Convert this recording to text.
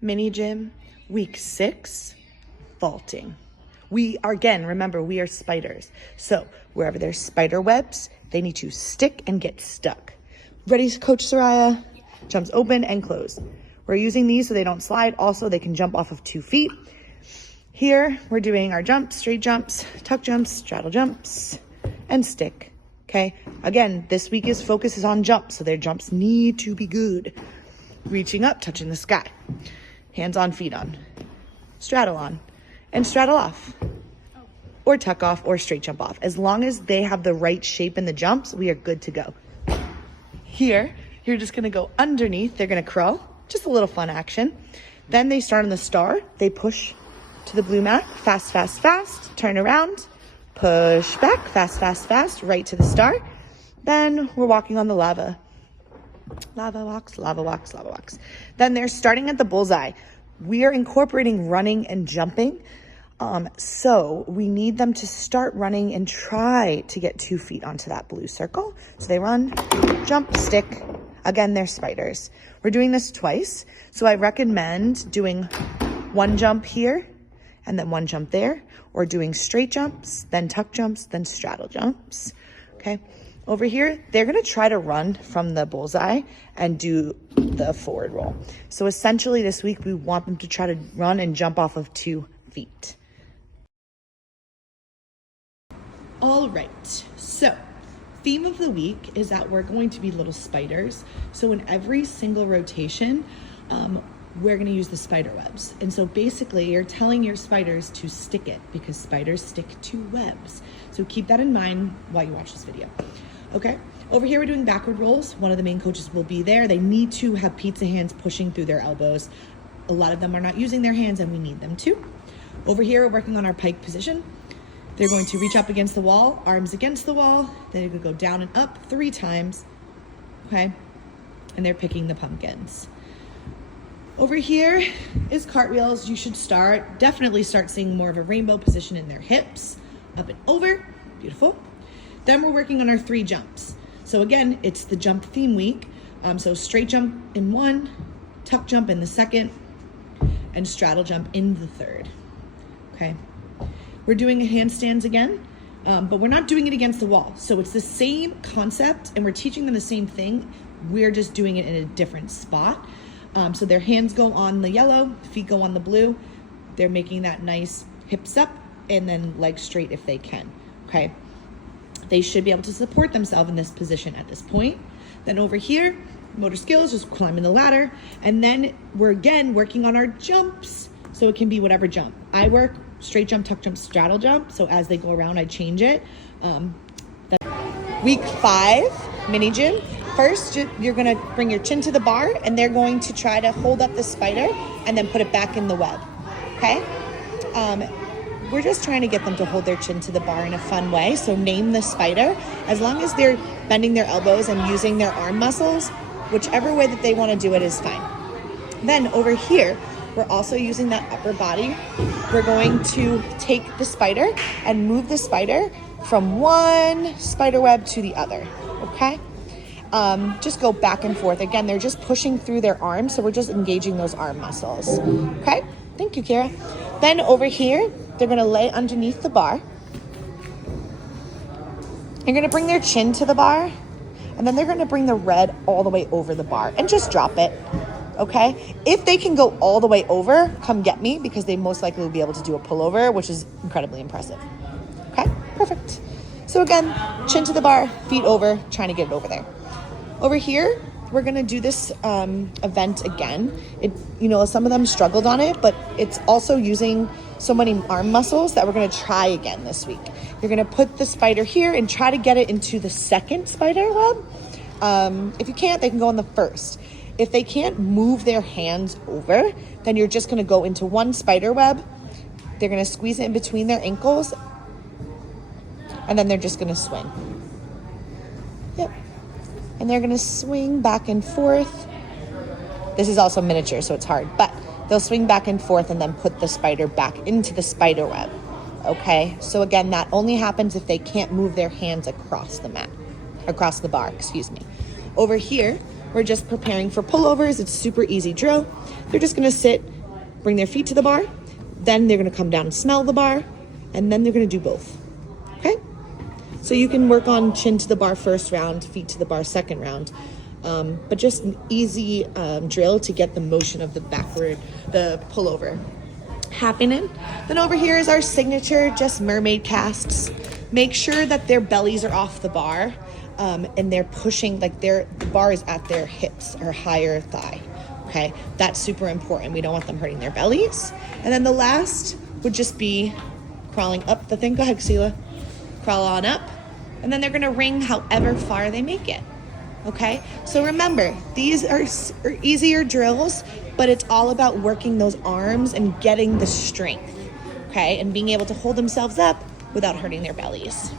Mini gym, week 6, vaulting. We are, again, remember, we are spiders. So wherever there's spider webs, they need to stick and get stuck. Ready, Coach Soraya? Jumps open and close. We're using these so they don't slide. Also, they can jump off of 2 feet. Here, we're doing our jumps, straight jumps, tuck jumps, straddle jumps, and stick. Okay, again, this week is focus is on jumps, so their jumps need to be good. Reaching up, touching the sky. Hands on, feet on. Straddle on and straddle off. Or tuck off or straight jump off. As long as they have the right shape in the jumps, we are good to go. Here, you're just gonna go underneath. They're gonna crawl, just a little fun action. Then they start on the star. They push to the blue mat, fast, fast, fast, turn around, push back, fast, fast, fast, right to the star. Then we're walking on the lava. Lava walks, lava walks, lava walks. Then they're starting at the bullseye. We are incorporating running and jumping. So we need them to start running and try to get 2 feet onto that blue circle. So they run, jump, stick. Again, they're spiders. We're doing this twice. So I recommend doing 1 jump here and then 1 jump there, or doing straight jumps, then tuck jumps, then straddle jumps. Okay. Over here, they're gonna try to run from the bullseye and do the forward roll. So essentially this week, we want them to try to run and jump off of 2 feet. All right, so theme of the week is that we're going to be little spiders. So in every single rotation, we're gonna use the spider webs. And so basically you're telling your spiders to stick it because spiders stick to webs. So keep that in mind while you watch this video. Okay, over here we're doing backward rolls. One of the main coaches will be there. They need to have pizza hands pushing through their elbows. A lot of them are not using their hands and we need them to. Over here we're working on our pike position. They're going to reach up against the wall, arms against the wall. Then they're gonna go down and up 3 times, okay? And they're picking the pumpkins. Over here is cartwheels. You should definitely start seeing more of a rainbow position in their hips, up and over, beautiful. Then we're working on our 3 jumps. So again, it's the jump theme week. So straight jump in 1, tuck jump in the 2nd, and straddle jump in the 3rd, okay? We're doing handstands again, but we're not doing it against the wall. So it's the same concept and we're teaching them the same thing. We're just doing it in a different spot. So their hands go on the yellow, feet go on the blue. They're making that nice hips up and then legs straight if they can, okay? They should be able to support themselves in this position at this point. Then over here, motor skills, just climbing the ladder. And then we're again working on our jumps. So it can be whatever jump. I work straight jump, tuck jump, straddle jump. So as they go around, I change it. Week 5, mini gym. First, you're gonna bring your chin to the bar and they're going to try to hold up the spider and then put it back in the web, okay? We're just trying to get them to hold their chin to the bar in a fun way. So name the spider. As long as they're bending their elbows and using their arm muscles, whichever way that they wanna do it is fine. Then over here, we're also using that upper body. We're going to take the spider and move the spider from one spider web to the other, okay? Just go back and forth. Again, they're just pushing through their arms, so we're just engaging those arm muscles. Okay, thank you, Kira. Then over here, they're gonna lay underneath the bar. They're gonna bring their chin to the bar, and then they're gonna bring the red all the way over the bar and just drop it, okay? If they can go all the way over, come get me because they most likely will be able to do a pullover, which is incredibly impressive. Okay, perfect. So again, chin to the bar, feet over, trying to get it over there. Over here, we're gonna do this event again. Some of them struggled on it, but it's also using so many arm muscles that we're gonna try again this week. You're gonna put the spider here and try to get it into the 2nd spider web. If you can't, they can go on the 1st. If they can't move their hands over, then you're just gonna go into 1 spider web. They're gonna squeeze it in between their ankles, and then they're just gonna swing. Yep. And they're gonna swing back and forth. This is also miniature, so it's hard, but they'll swing back and forth and then put the spider back into the spider web, okay? So again, that only happens if they can't move their hands across the bar, excuse me. Over here, we're just preparing for pullovers. It's super easy drill. They're just gonna sit, bring their feet to the bar, then they're gonna come down and smell the bar, and then they're gonna do both, okay? So you can work on chin to the bar first round, feet to the bar second round, but just an easy drill to get the motion of the pullover happening. Then over here is our signature, just mermaid casts. Make sure that their bellies are off the bar, and they're pushing, like the bar is at their hips or higher thigh, okay? That's super important. We don't want them hurting their bellies. And then the last would just be crawling up the thing. Go ahead, Xela. Crawl on up, and then they're gonna ring however far they make it, okay? So remember, these are easier drills, but it's all about working those arms and getting the strength, okay? And being able to hold themselves up without hurting their bellies.